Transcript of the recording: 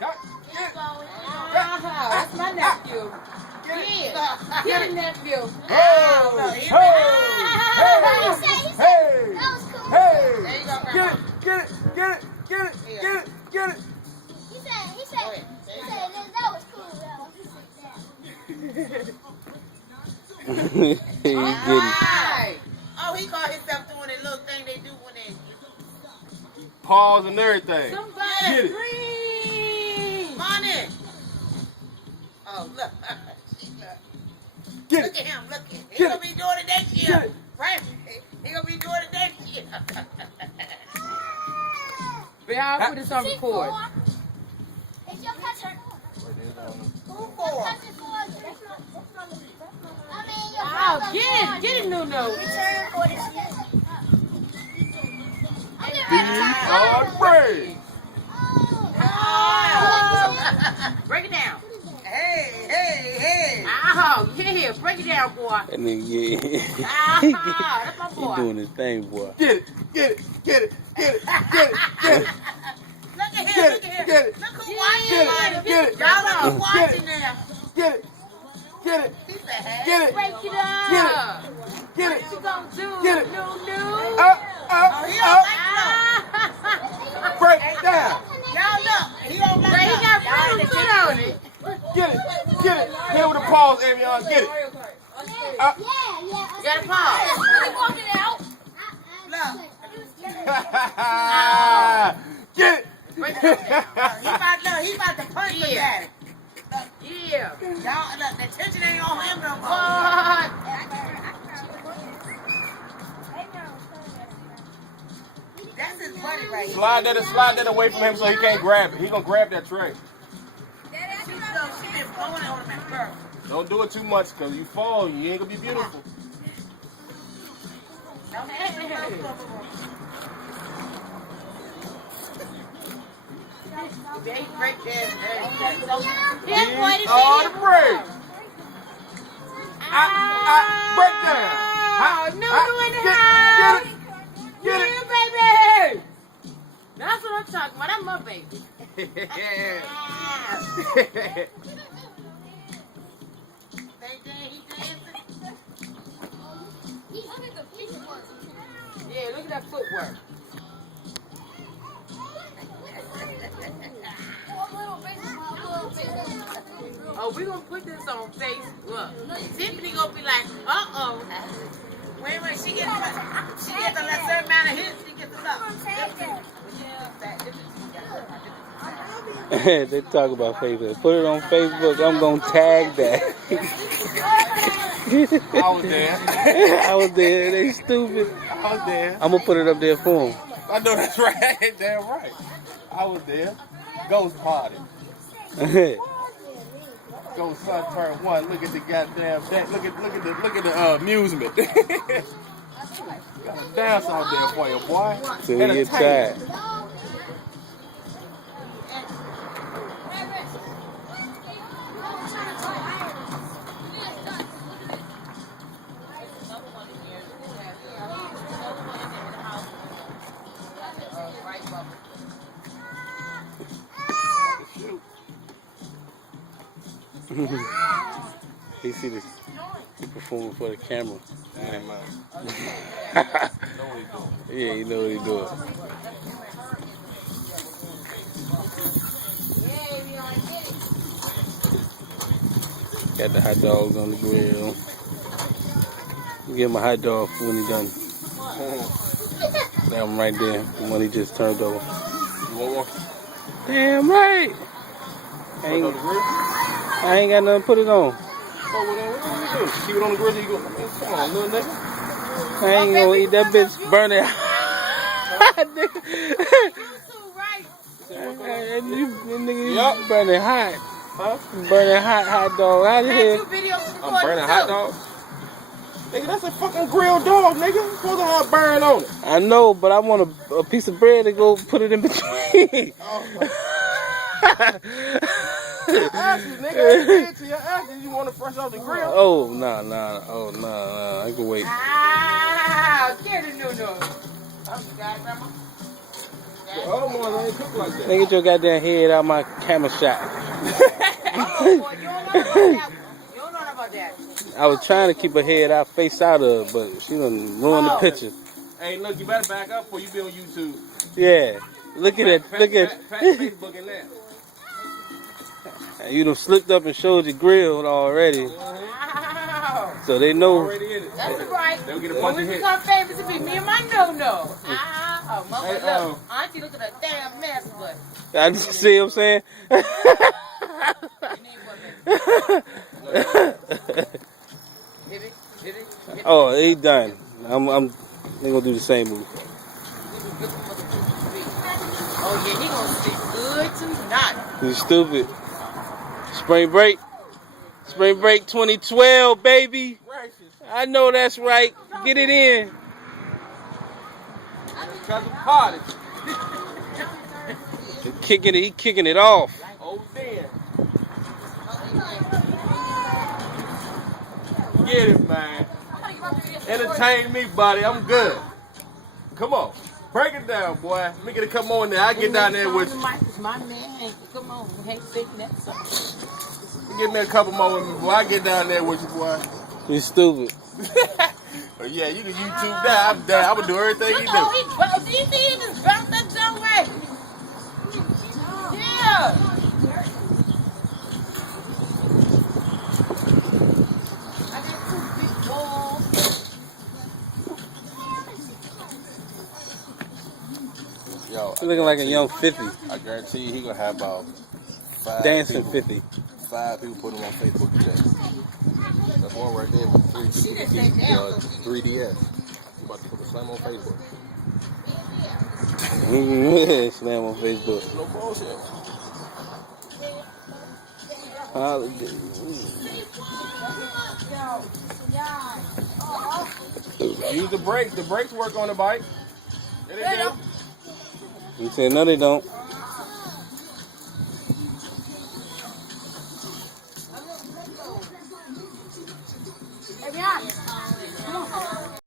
That's my nephew. Yeah. Get a nephew. Oh, hey. Get it. He said that was cool though. Oh, he called himself doing that little thing they do when they pause and everything. Somebody Get it. scream. money. Oh, look. Get Look it. at him. Look at him. He Get gonna be doing it next year. Get it. Right? He gonna be doing it next year. But I'll put this on record. Is your cousin Who for? Oh, get it, Nuno. These are the braids. Break it down. Hey. Oh, yeah, break it down, boy. And then, yeah. That's my boy. He doing his thing, boy. Get it. Look at him. Get it. Look who's watching. Get it. Y'all are watching now. Get it. He said, hey. Get it. Break it up. Get it. What you gonna do, Get it. Nuno? Oh, he don't like Break it down. y'all look. He don't like He got real good on it. Get it. Hit it with a pause, Avion. Get it. Yeah. You gotta pause. Walking out. Look. Get it. Break it down. He about to punch the daddy. Yeah. Y'all, look, the tension ain't on him no more. What? That's his buddy right here. Slide that away from him so he can't grab it. He gonna grab that tray. She been blowing on him at first. Don't do it too much because you fall, you ain't gonna be beautiful. They break that. These are the braids. Break down. Nuno in the house. Get it. Yeah, baby. That's what I'm talking about. I'm my baby. Yeah, look at that footwork. Oh, we gonna put this on Facebook. Tiffany gonna be like, uh-oh. Wait a minute, she gets a certain amount of hits, she gets a They talk about Facebook. Put it on Facebook. I'm gonna tag that. I was there. I was there. They stupid. I was there. I'm gonna put it up there for them. I know that's right. Damn right. I was there. Ghost party. Ghost Sun Turn 1. Look at the goddamn thing. Look at the amusement. Got a dance out there for you, boy. So he get tired. He see this. He performing for the camera. Yeah, you know what he doing. Got the hot dogs on the grill. Give him a hot dog when he done. Damn right there, the one he just turned over. You want one? Damn right. I ain't got nothing to put it on. Oh, well, then what do you do? Keep it on the grill, you go, come on, little nigga. I ain't gonna eat that bitch burning hot. You burning hot. Huh? Burning hot dog out of here. I'm burning hot dog. Nigga, that's a fucking grilled dog, nigga. You're supposed to have burn on it. I know, but I want a piece of bread to go put it in between. I asked you, nigga. I said to your ass, did you want it fresh off the grill? Oh, nah. I can wait. Get it, Nuno. Oh, you got it, Grandma? The other ones ain't cooked like that. Nigga, get your goddamn head out my camera shot. Oh, boy, you don't know about that. You don't know about that. I was trying to keep her head out, face out of her, but she done ruined the picture. Hey, look, you better back up before you be on YouTube. Yeah. Look at it. Look at Facebook and that. You done slipped up and showed your grill already. Wow. So they know. Already in it. That's right. They'll get a When bunch we of hits. become famous, it be me and my no-no. Oh, mama, Hey, look. Auntie, look at that damn mess, but I just see what I'm saying. you need one, baby. Hit it, hit it, hit it. Oh, he done. They gonna do the same move. Oh, yeah, he gonna sit good tonight. You stupid. Spring break. Spring break 2012, baby. I know that's right. Get it in. Because of party. He kicking it off. Oh, damn. Get it, man. Entertain me, buddy. I'm good. Come on. Break it down, boy. Let me get a couple more in there. I'll get down there with you. My man, Hank, come on, Hank, taking that something. Give me a couple more with me, boy. I'll get down there with you, boy. You stupid. Oh, yeah, you can YouTube that. I'm done. I'm going to do everything you do. Oh, he just bounced that some way. Yeah. I got 2 big balls. Yo, You looking like a young 50. I guarantee you he going to have about 5 Dancing people. 50. 5 people put him on Facebook today. That's one right there with 3DS. I'm about to put the slam on Facebook. Slam on Facebook. No bullshit. Use the brakes. The brakes work on the bike. There they do. You said no, they don't.